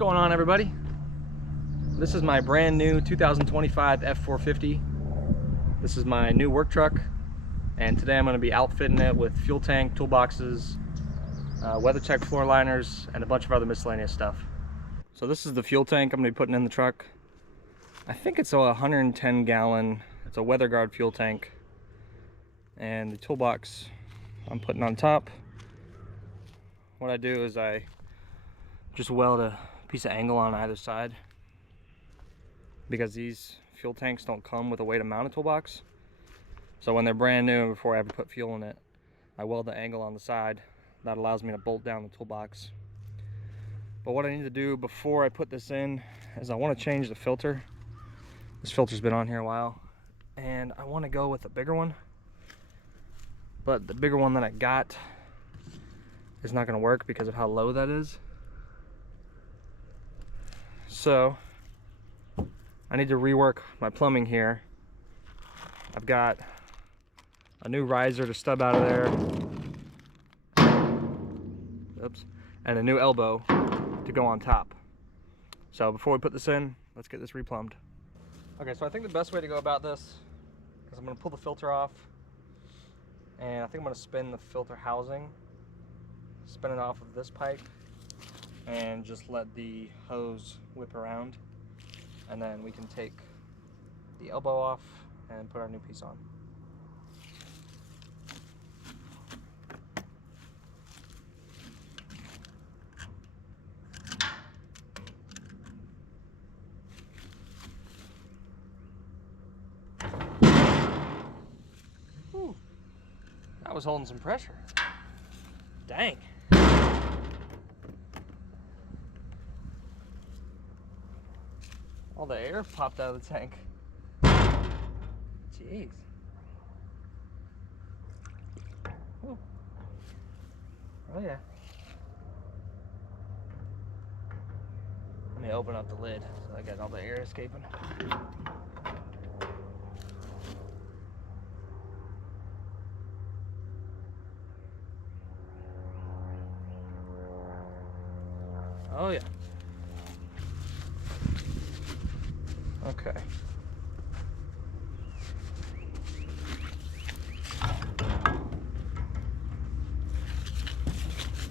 going on, everybody? This is my brand new 2025 F450. This is my new work truck, and today I'm going to be outfitting it with fuel tank, toolboxes, WeatherTech floor liners, and a bunch of other miscellaneous stuff. So this is the fuel tank I'm going to be putting in the truck. I think it's a 110 gallon, it's a WeatherGuard fuel tank. And the toolbox I'm putting on top. What I do is I just weld a piece of angle on either side, because these fuel tanks don't come with a way to mount a toolbox. So when they're brand new, before I ever put fuel in it, I weld the angle on the side. That allows me to bolt down the toolbox. But what I need to do before I put this in is I want to change the filter. This filter's been on here a while, and I want to go with a bigger one. But the bigger one that I got is not going to work because of how low that is. So I need to rework my plumbing here. I've got a new riser to stub out of there. Oops. And a new elbow to go on top. So before we put this in, let's get this replumbed. Okay, so I think the best way to go about this is I'm going to pull the filter off, and I think I'm going to spin the filter housing, spin it off of this pipe, and just let the hose whip around, and then we can take the elbow off and put our new piece on. Whew. That was holding some pressure. Dang. All the air popped out of the tank. Jeez. Ooh. Oh yeah. Let me open up the lid so I got all the air escaping. Oh yeah. Okay.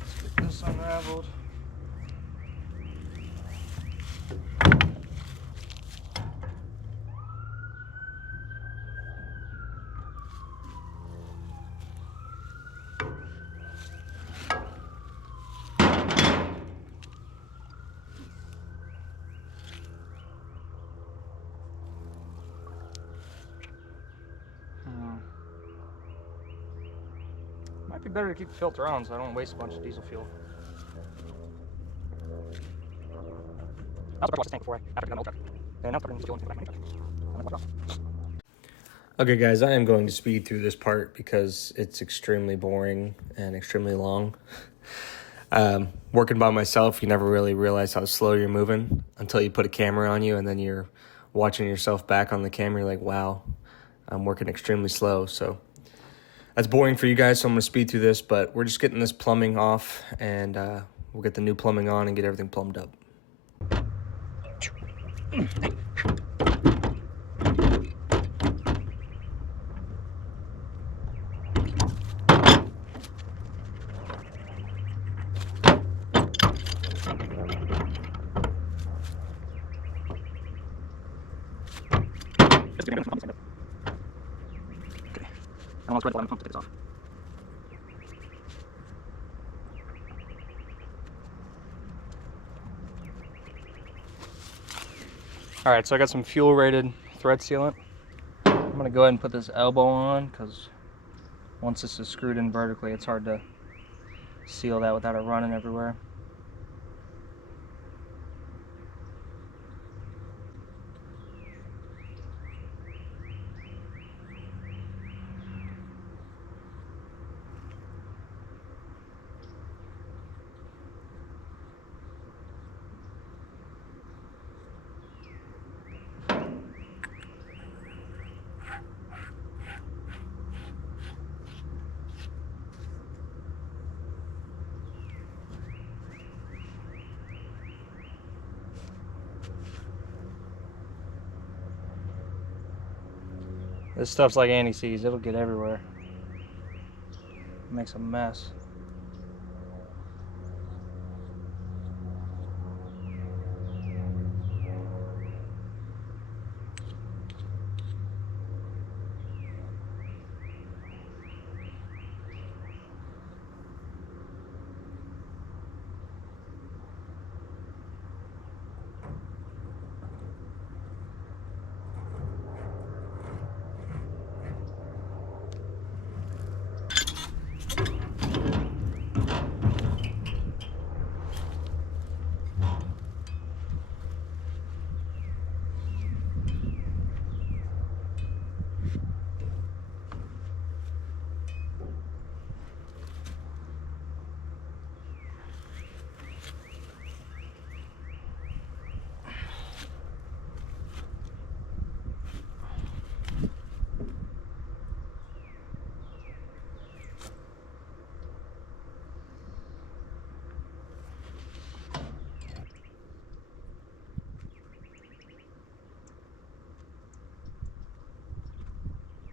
Let's get this unraveled. Might be better to keep the filter on so I don't waste a bunch of diesel fuel. I was wash the tank before I got an old truck. And now I'm fuel into my new truck. Okay guys, I am going to speed through this part because it's extremely boring and extremely long. Working by myself, you never really realize how slow you're moving until you put a camera on you, and then you're watching yourself back on the camera. You're like, wow, I'm working extremely slow. So that's boring for you guys, so I'm going to speed through this, but we're just getting this plumbing off, and we'll get the new plumbing on and get everything plumbed up. Okay, I'm almost ready to let the pump take this off. Alright, so I got some fuel rated thread sealant. I'm going to go ahead and put this elbow on, because once this is screwed in vertically, it's hard to seal that without it running everywhere. This stuff's like anti-seize, it'll get everywhere. It makes a mess.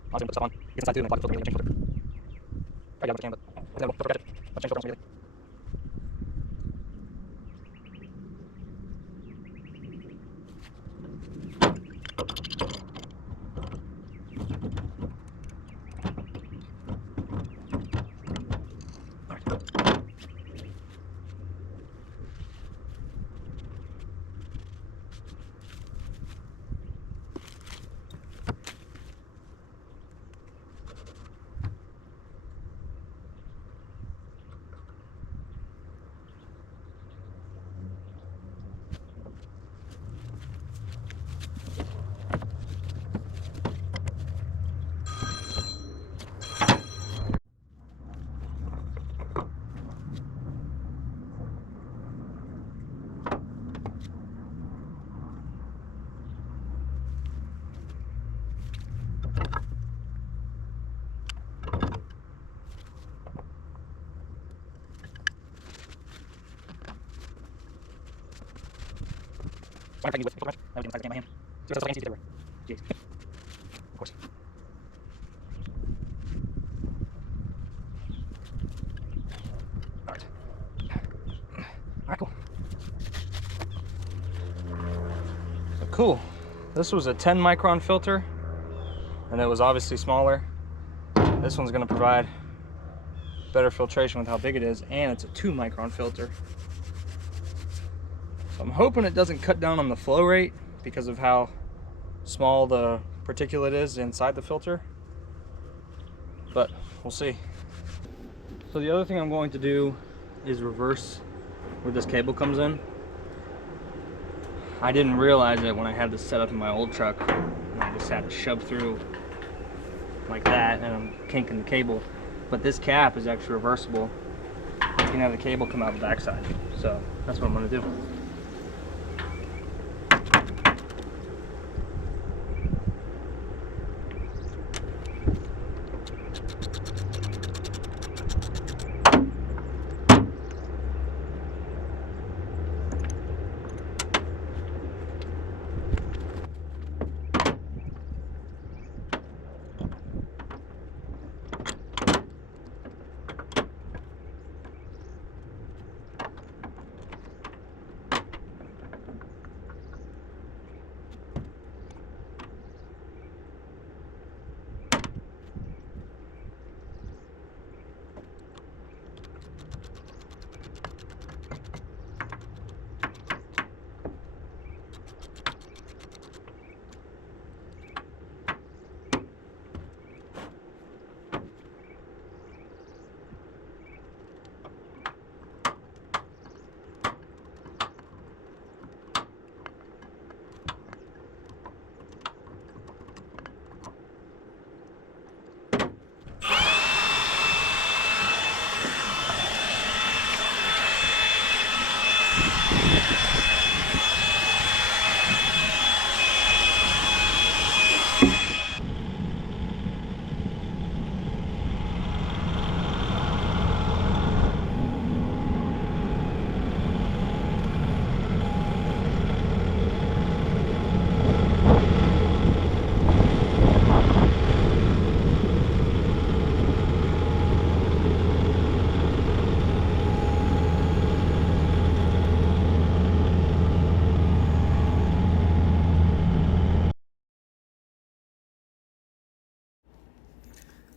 I'm just gonna put stuff on. You can decide to and apply the filter. Change filter. I got a can, but don't forget it. I'll change filter immediately. I'm taking with filter wrench. I would inside the can by hand. So it's like anti-seize everywhere. Jeez. Of course. Alright. Alright, cool. So cool. This was a 10 micron filter, and it was obviously smaller. This one's going to provide better filtration with how big it is, and it's a 2 micron filter. So I'm hoping it doesn't cut down on the flow rate because of how small the particulate is inside the filter, but we'll see. So the other thing I'm going to do is reverse where this cable comes in. I didn't realize it when I had this set up in my old truck. I just had to shove through like that and I'm kinking the cable. But this cap is actually reversible. You can have the cable come out the backside. So that's what I'm going to do.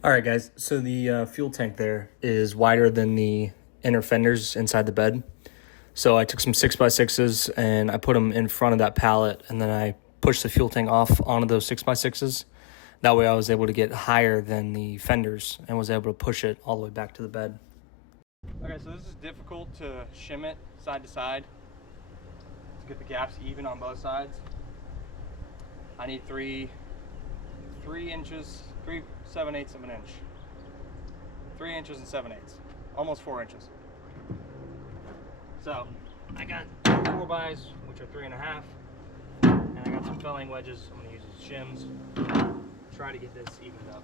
All right, guys, so the fuel tank there is wider than the inner fenders inside the bed. So I took some 6x6s and I put them in front of that pallet, and then I pushed the fuel tank off onto those 6x6s. That way I was able to get higher than the fenders and was able to push it all the way back to the bed. Okay, so this is difficult to shim it side to side to get the gaps even on both sides. I need 3 inches, 3/7/8 of an inch. 3 inches and 7/8, almost 4 inches. So I got 4x, which are 3.5, and I got some felling wedges. I'm gonna use as shims. Try to get this evened up.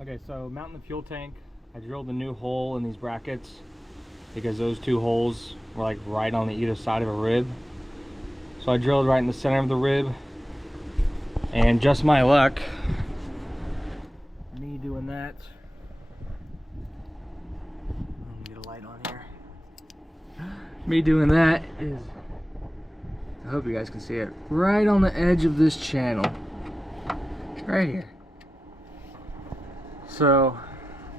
Okay, so mounting the fuel tank, I drilled a new hole in these brackets because those 2 holes were like right on the either side of a rib. So I drilled right in the center of the rib, and just my luck, me doing that, let me get a light on here. Me doing that is, I hope you guys can see it, right on the edge of this channel, right here. So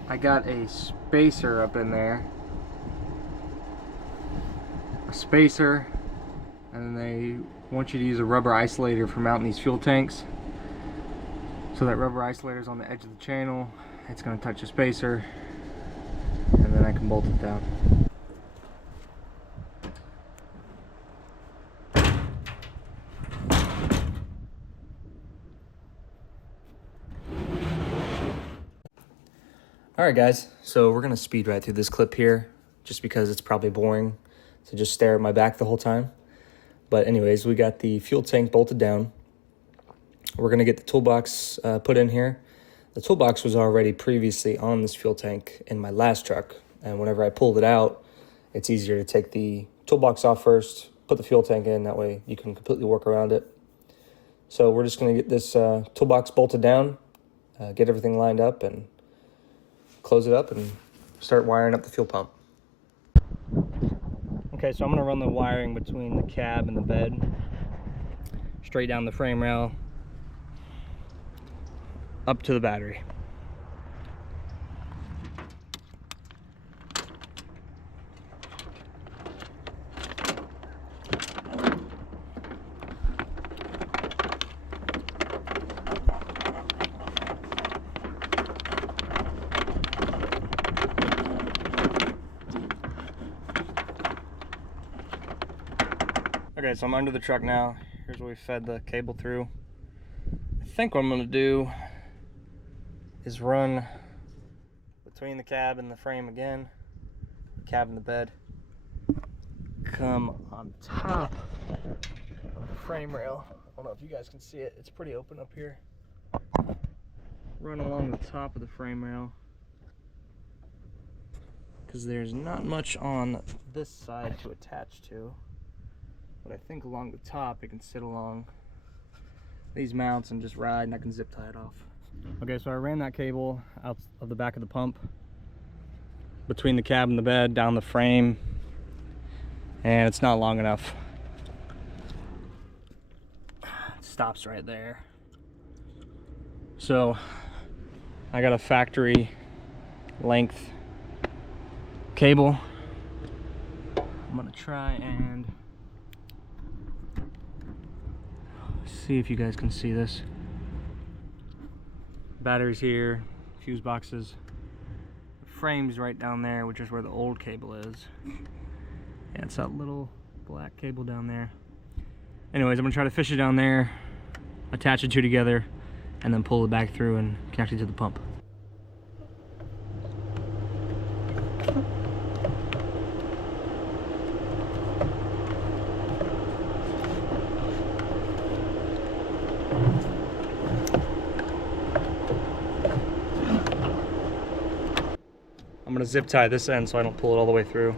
I got a spacer up in there, a spacer, and they want you to use a rubber isolator for mounting these fuel tanks. So that rubber isolator is on the edge of the channel, it's going to touch the spacer, and then I can bolt it down. Alright guys, so we're going to speed right through this clip here, just because it's probably boring to just stare at my back the whole time. But anyways, we got the fuel tank bolted down. We're going to get the toolbox put in here. The toolbox was already previously on this fuel tank in my last truck, and whenever I pulled it out, it's easier to take the toolbox off first, put the fuel tank in, that way you can completely work around it. So we're just going to get this toolbox bolted down, get everything lined up, and close it up and start wiring up the fuel pump. Okay, so I'm gonna run the wiring between the cab and the bed, straight down the frame rail, up to the battery. Okay, so I'm under the truck now. Here's where we fed the cable through. I think what I'm gonna do is run between the cab and the frame again, the cab and the bed, come on top of the frame rail. I don't know if you guys can see it, it's pretty open up here. Run along the top of the frame rail, because there's not much on this side to attach to. But I think along the top it can sit along these mounts and just ride, and I can zip tie it off. Okay, so I ran that cable out of the back of the pump between the cab and the bed, down the frame, and it's not long enough. It stops right there. So I got a factory length cable. I'm gonna try and see if you guys can see this. Batteries here, fuse boxes, the frame's right down there, which is where the old cable is. Yeah, it's that little black cable down there. Anyways, I'm gonna try to fish it down there, attach the two together, and then pull it back through and connect it to the pump. I'm gonna zip tie this end so I don't pull it all the way through.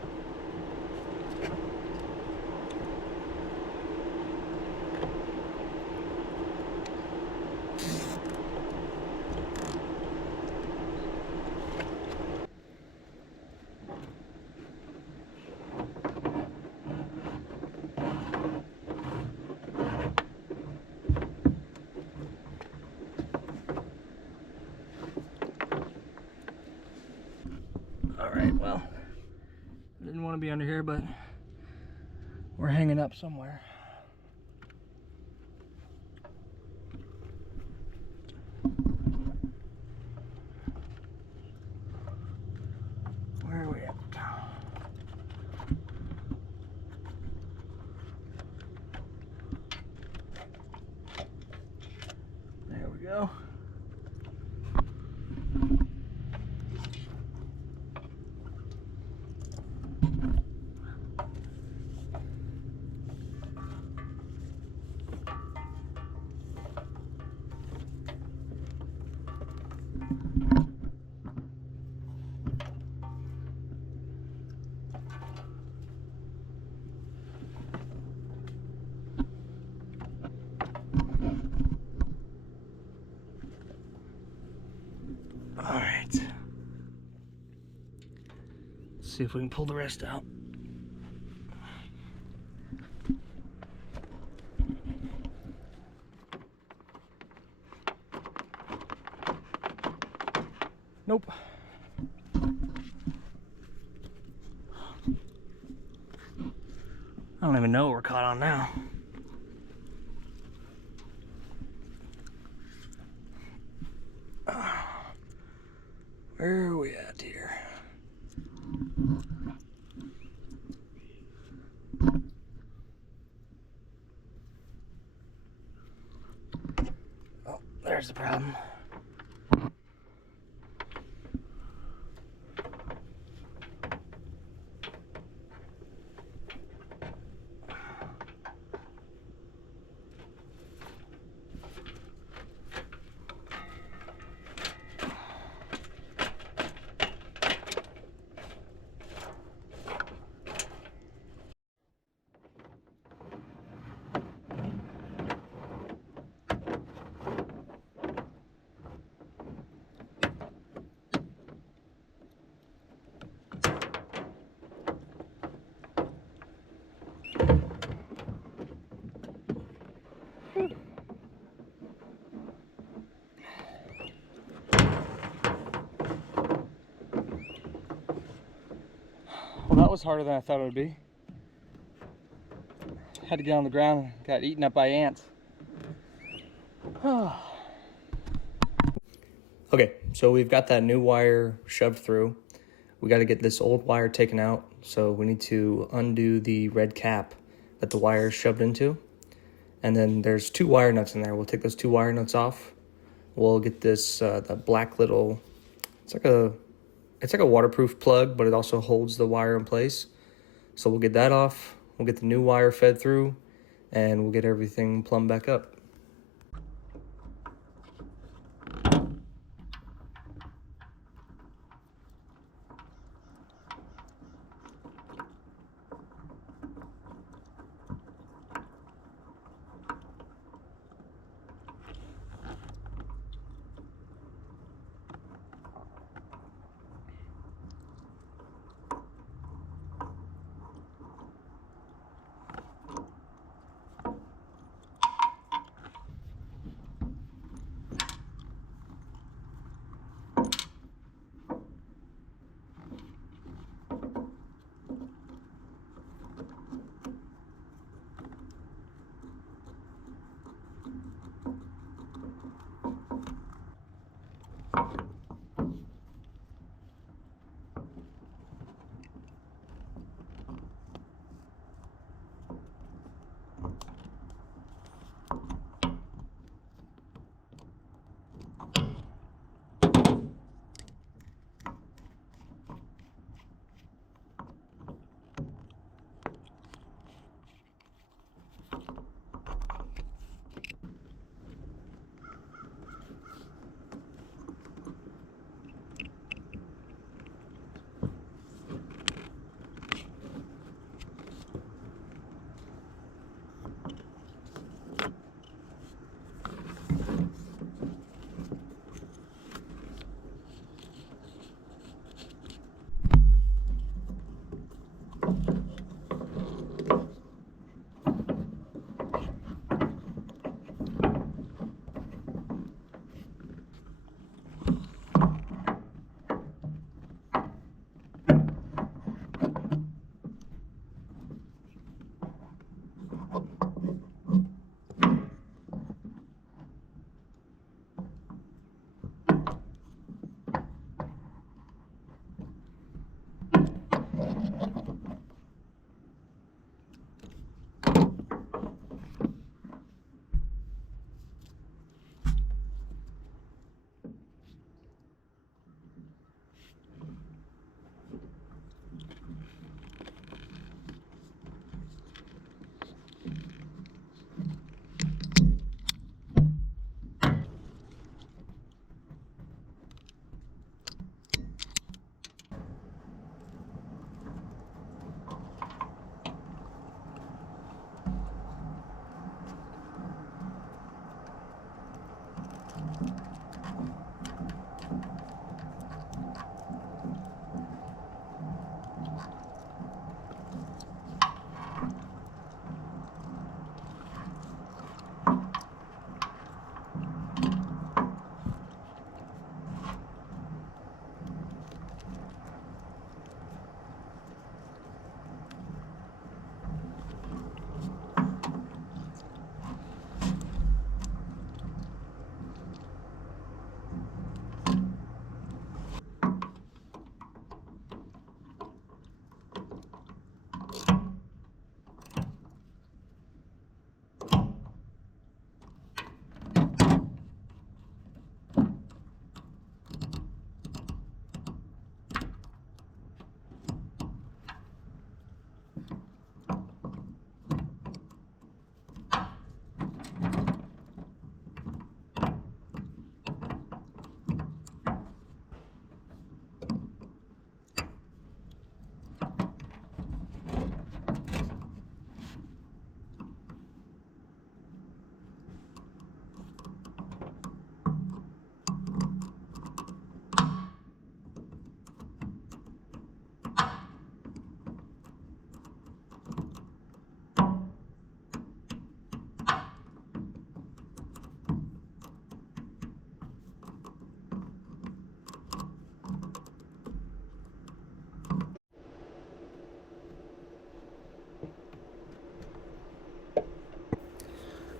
Alright, well, I didn't want to be under here, but we're hanging up somewhere. Where are we at? There we go. All right. Let's see if we can pull the rest out. Nope. I don't even know what we're caught on now. Where are we at here? Oh, there's the problem. Well, that was harder than I thought it would be. Had to get on the ground and got eaten up by ants. Okay, so we've got that new wire shoved through. We got to get this old wire taken out, so we need to undo the red cap that the wire is shoved into. And then there's 2 wire nuts in there. We'll take those 2 wire nuts off. We'll get this the black little, it's like a waterproof plug, but it also holds the wire in place. So we'll get that off. We'll get the new wire fed through, and we'll get everything plumbed back up.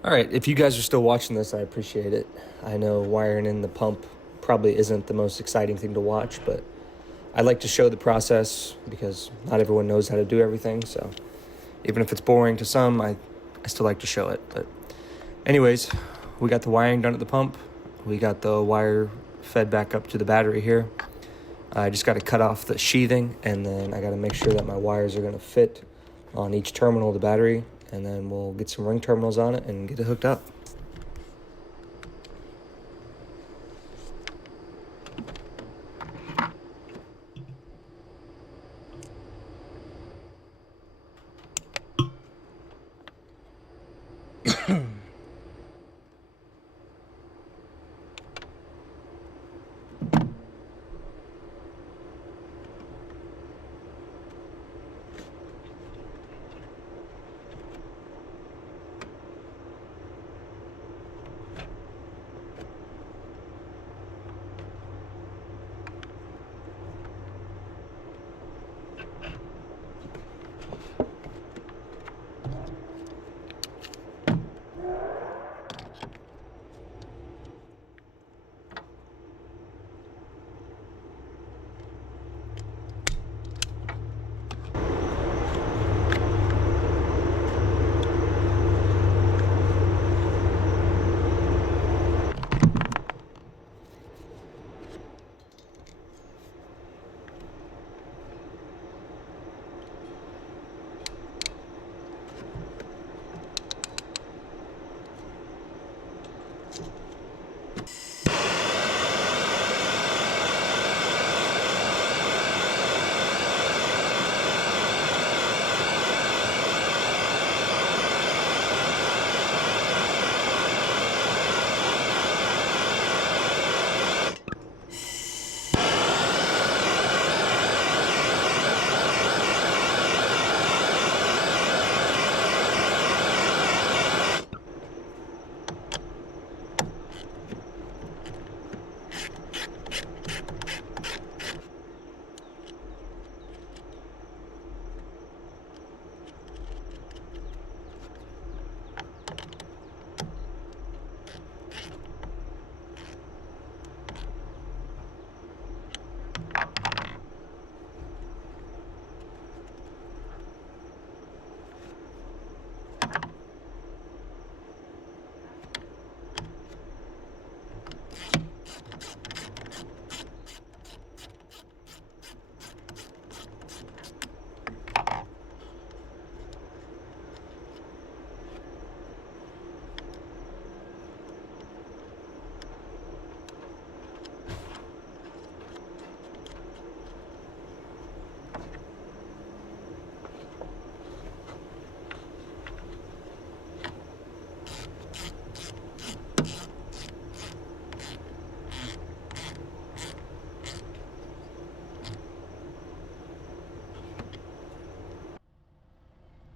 All right, if you guys are still watching this, I appreciate it. I know wiring in the pump probably isn't the most exciting thing to watch, but I like to show the process because not everyone knows how to do everything. So even if it's boring to some, I still like to show it. But anyways, we got the wiring done at the pump. We got the wire fed back up to the battery here. I just got to cut off the sheathing, and then I got to make sure that my wires are going to fit on each terminal of the battery, and then we'll get some ring terminals on it and get it hooked up.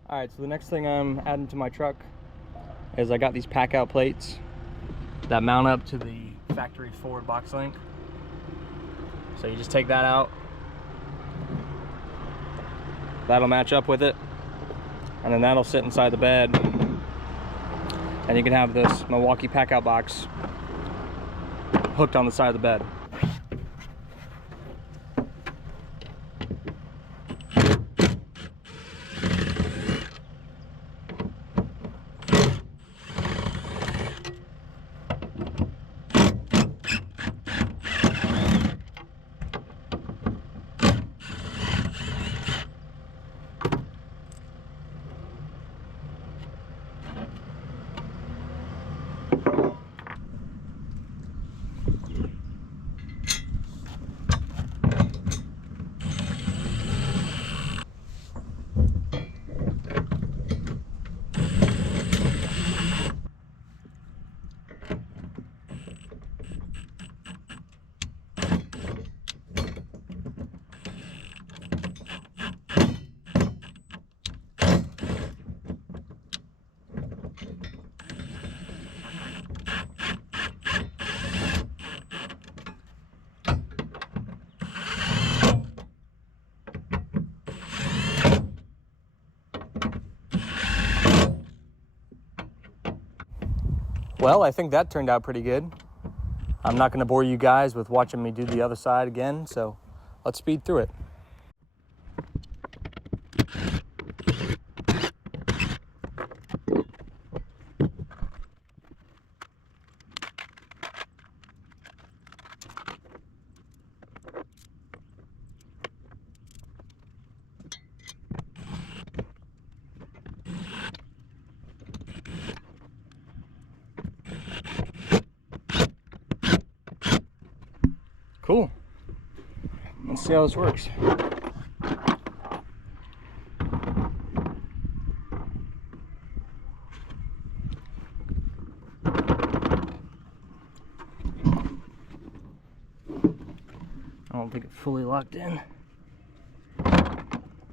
All right, so the next thing I'm adding to my truck is I got these packout plates that mount up to the factory forward box link. So you just take that out. That'll match up with it. And then that'll sit inside the bed. And you can have this Milwaukee packout box hooked on the side of the bed. Well, I think that turned out pretty good. I'm not going to bore you guys with watching me do the other side again, so let's speed through it. Cool. Let's see how this works. I don't think it's fully locked in.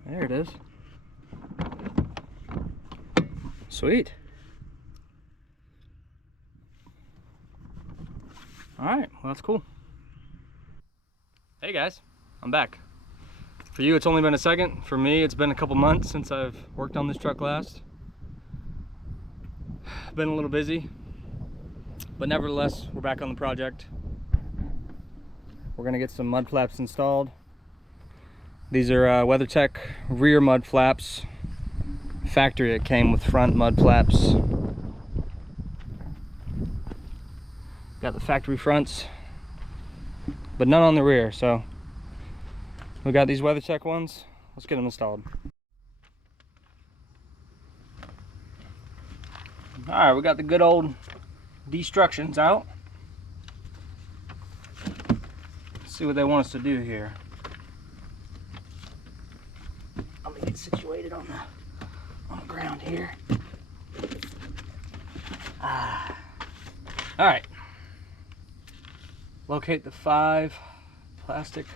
There it is. Sweet. Alright, well that's cool. Hey guys, I'm back. For you it's only been a second. For me it's been a couple months since I've worked on this truck last. Been a little busy, but nevertheless we're back on the project. We're gonna get some mud flaps installed. These are WeatherTech rear mud flaps. Factory it came with front mud flaps. Got the factory fronts, but none on the rear, so we got these WeatherTech ones. Let's get them installed. All right, we got the good old destructions out. Let's see what they want us to do here. Let me get situated on the ground here. All right. Locate the 5 plastic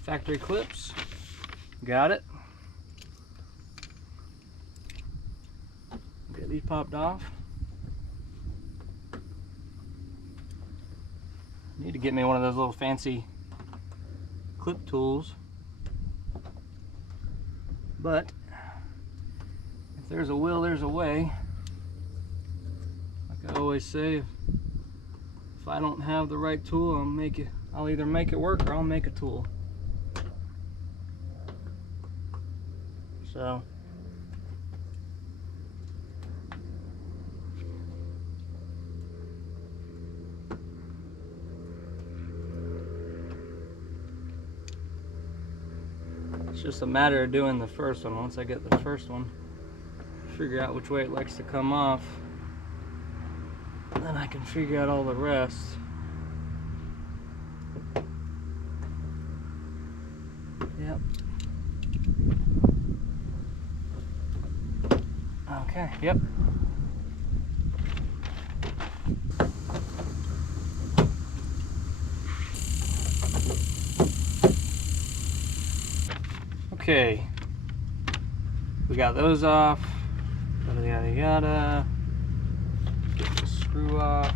factory clips. Got it. Get these popped off. Need to get me one of those little fancy clip tools. But if there's a will, there's a way. Like I always say, if I don't have the right tool, I'll either make it work or I'll make a tool. So it's just a matter of doing the first one. Once I get the first one, figure out which way it likes to come off, then I can figure out all the rest. Yep. Okay, yep. Okay. We got those off. Yada yada yada. Get the screw off.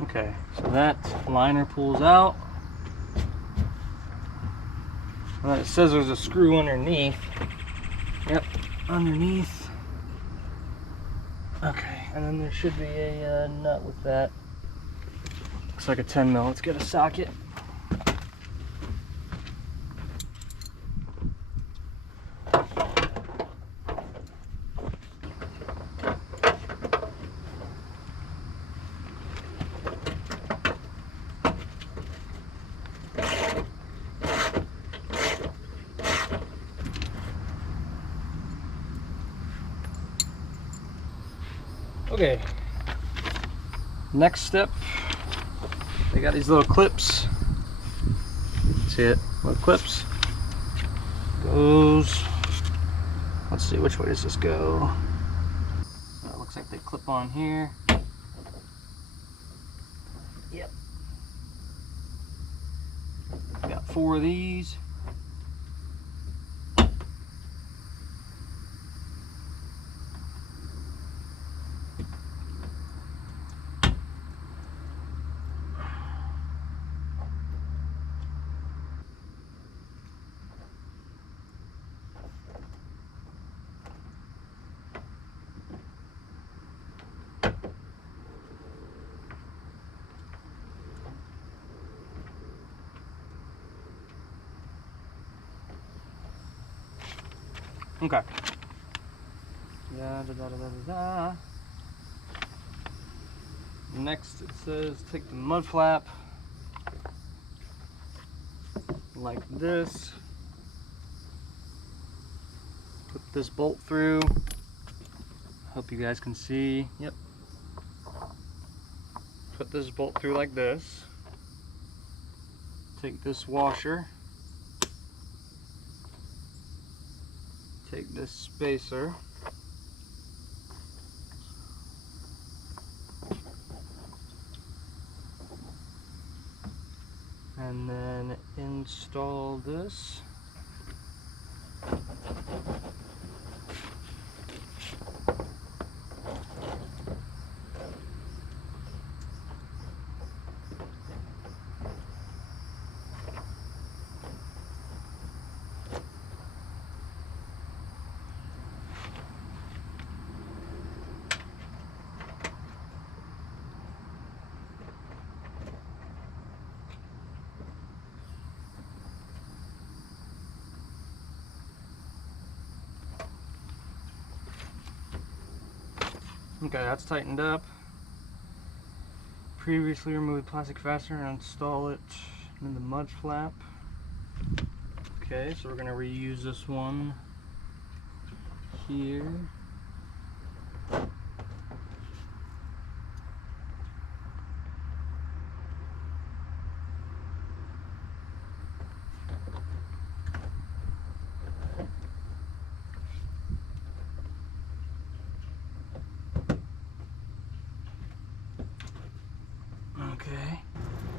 Okay, so that liner pulls out. It says there's a screw underneath. Yep, underneath. Okay, and then there should be a nut with that. Looks like a 10 mil. Let's get a socket. Okay, next step, they got these little clips. See it? Little clips. Goes. Let's see, which way does this go? It looks like they clip on here. Yep. Got 4 of these. Okay. Da, da, da, da, da, da. Next it says take the mud flap like this. Put this bolt through. Hope you guys can see. Yep. Put this bolt through like this. Take this washer. Take this spacer. And then install this. Okay, that's tightened up. Previously remove the plastic fastener and install it in the mud flap. Okay, so we're going to reuse this one here.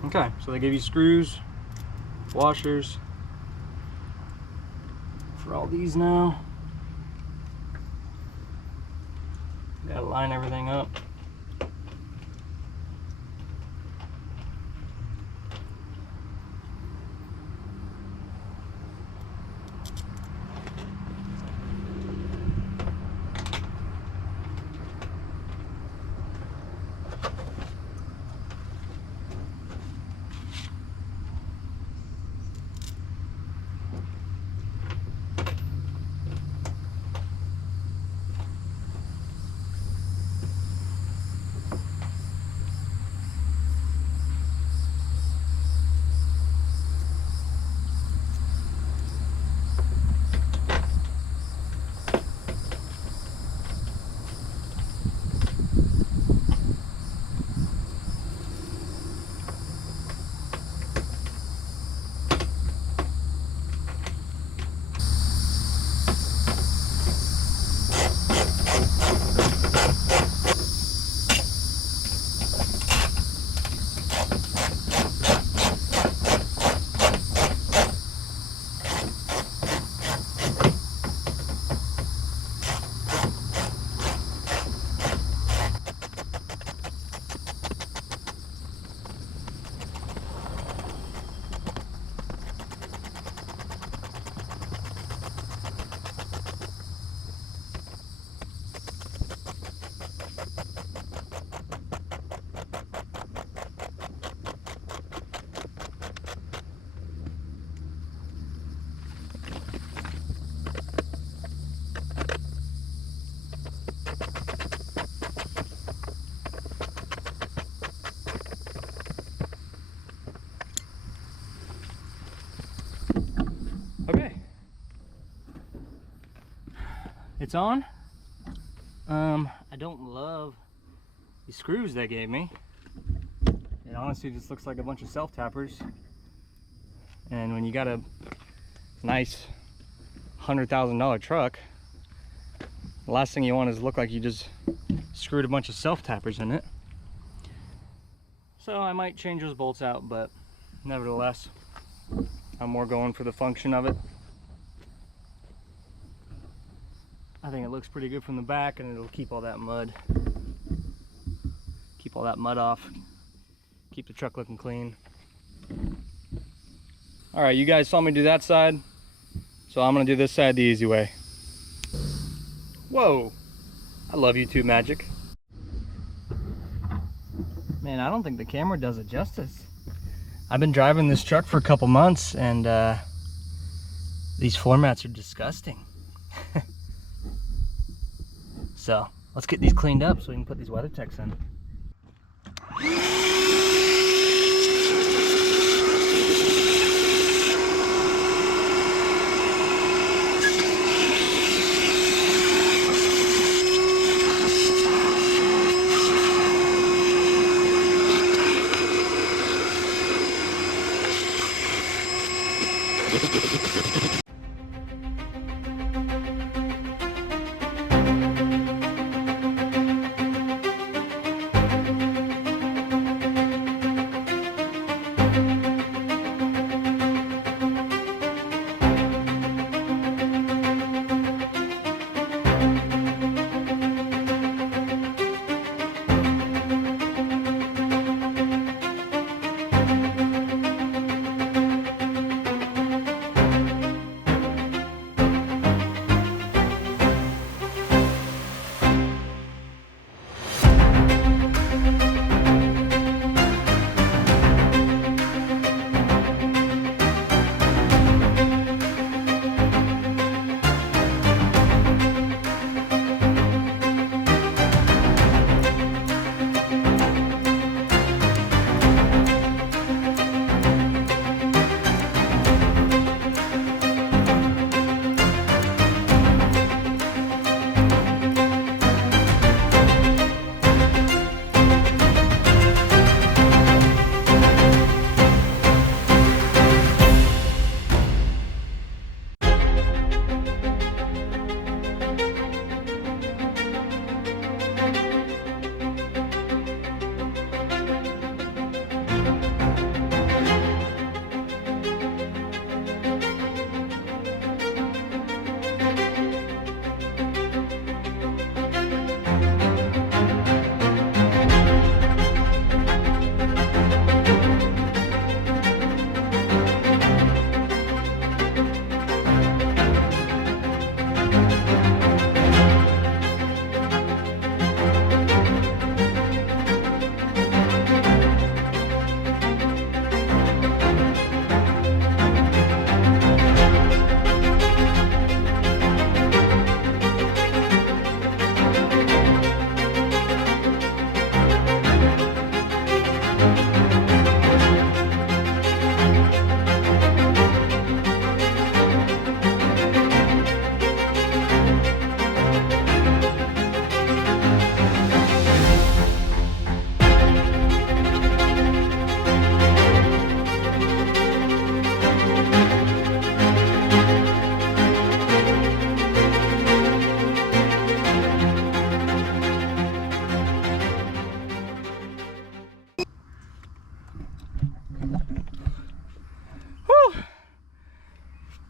Okay, so they give you screws, washers for all these now. Gotta line everything up. Okay, it's on. I don't love the screws they gave me. It honestly just looks like a bunch of self-tappers. And when you got a nice $100,000 truck, the last thing you want is to look like you just screwed a bunch of self-tappers in it. So I might change those bolts out, but nevertheless, I'm more going for the function of it. I think it looks pretty good from the back, and it'll keep all that mud off, keep the truck looking clean. All right, you guys saw me do that side, so I'm gonna do this side the easy way. Whoa, I love YouTube magic. Man, I don't think the camera does it justice. I've been driving this truck for a couple months, and these floor mats are disgusting. So let's get these cleaned up so we can put these WeatherTechs in.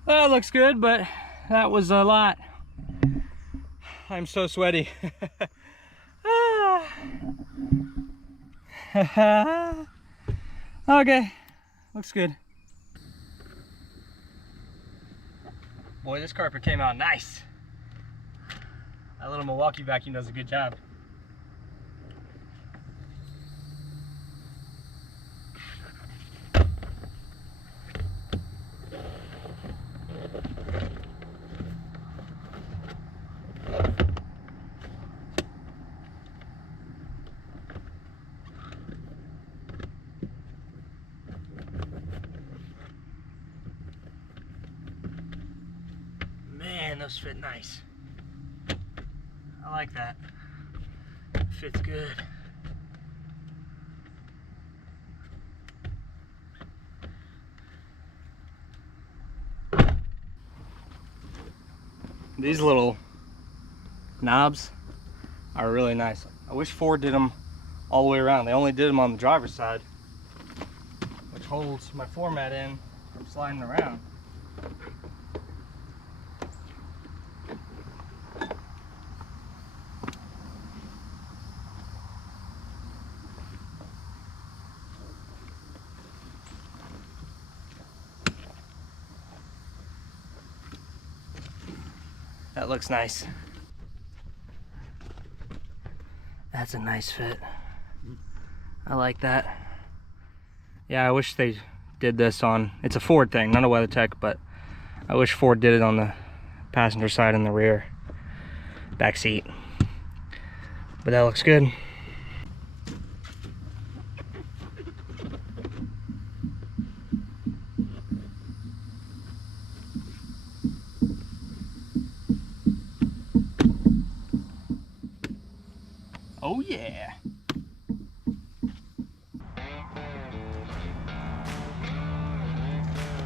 That looks good, but that was a lot. I'm so sweaty. Okay, looks good. Boy, this carpet came out nice. That little Milwaukee vacuum does a good job. Man, those fit nice. I like that. Fits good. These little knobs are really nice. I wish Ford did them all the way around. They only did them on the driver's side, which holds my floor mat in from sliding around. That looks nice. That's a nice fit. I like that. Yeah, I wish they did this on, it's a Ford thing, not a WeatherTech, but I wish Ford did it on the passenger side and the rear back seat. but that looks good. Oh yeah.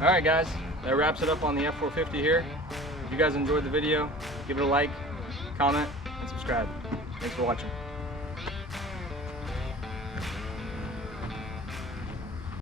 All right guys, that wraps it up on the F450 here. If you guys enjoyed the video, give it a like, comment, and subscribe. Thanks for watching.